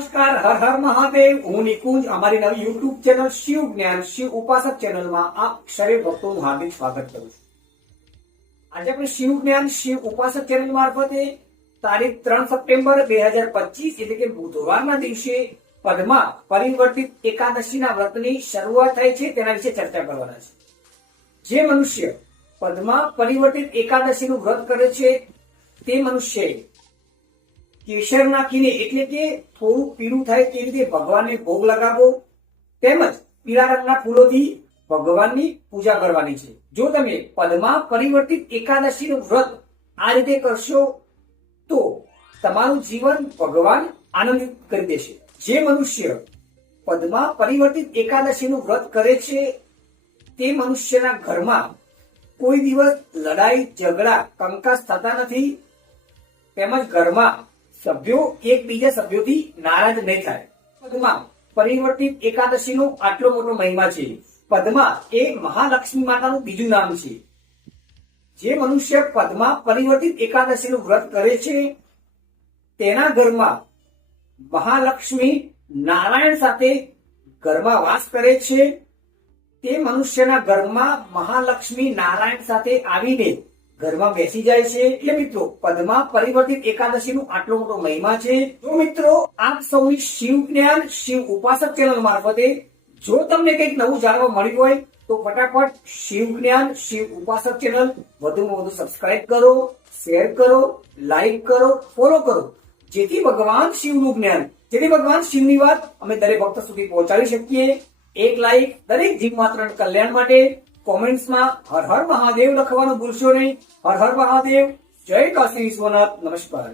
નમસ્કાર, હર હર મહાદેવ. હું નિકુંજ. અમારી નવી યુટ્યુબ ચેનલ શિવ જ્ઞાન શિવ ઉપાસક ચેનલમાં આપ સર્વે ભક્તોનું હાર્દિક સ્વાગત કરું છું. આજે આપણે શિવ જ્ઞાન શિવ ઉપાસક ચેનલ મારફતે તારીખ 3 સપ્ટેમ્બર 2025 એટલે કે બુધવારના દિવસે પદ્મા પરિવર્તિત એકાદશીના વ્રતની શરૂઆત થાય છે તેના વિશે ચર્ચા કરવાના છે. જે મનુષ્ય પદ્મા પરિવર્તિત એકાદશીનું વ્રત કરે છે તે મનુષ્ય કેસર નાખીને એટલે કે થોડું પીળું થાય તે રીતે ભગવાનને ભોગ લગાવો તેમજ પીળા રંગના ફૂલોથી ભગવાનની પૂજા કરવાની છે. જો તમે પદ્મા પરિવર્તિત એકાદશીનું વ્રત આ રીતે કરશો તો તમારું જીવન ભગવાન આનંદિત કરી દેશે. જે મનુષ્ય પદ્મા પરિવર્તિત એકાદશીનું વ્રત કરે છે તે મનુષ્યના ઘરમાં કોઈ દિવસ લડાઈ ઝઘડા કંકાસ થતા નથી તેમજ ઘરમાં સભ્યો એકબીજા સભ્યોથી નારાજ નહીં થાય. પદ્મા પરિવર્તિત એકાદશીનો આટલો મોટો મહિમા છે. પદ્મા એ મહાલક્ષ્મી માતાનું બીજું નામ છે. જે મનુષ્ય પદ્મા પરિવર્તિત એકાદશીનું વ્રત કરે છે તેના ઘરમાં મહાલક્ષ્મી નારાયણ સાથે ઘરમાં વાસ કરે છે. તે મનુષ્યના ઘરમાં મહાલક્ષ્મી નારાયણ સાથે આવીને ઘરમાં બેસી જાય છે. એટલે મિત્રો પદ્મા પરિવર્તિત એકાદશીનું આટલો મોટો મહિમા છે. જો મિત્રો આપ સૌની શિવ જ્ઞાન શિવ ઉપાસક ચેનલ મારફતે જો તમને કંઈક નવું જાણવા મળ્યું હોય તો ફટાફટ શિવ જ્ઞાન શિવ ઉપાસક ચેનલ વધુમાં વધુ સબસ્ક્રાઇબ કરો, શેર કરો, લાઈક કરો, ફોલો કરો, જેથી ભગવાન શિવનું જ્ઞાન જેથી ભગવાન શિવની વાત અમે દરેક ભક્ત સુધી પહોંચાડી શકીએ. એક લાઈક દરેક જીવ માત્રના કલ્યાણ માટે. કોમેન્ટ્સમાં હર હર મહાદેવ લખવાનું ભૂલશો નહીં. હર હર મહાદેવ. જય કાશી વિશ્વનાથ. નમસ્કાર.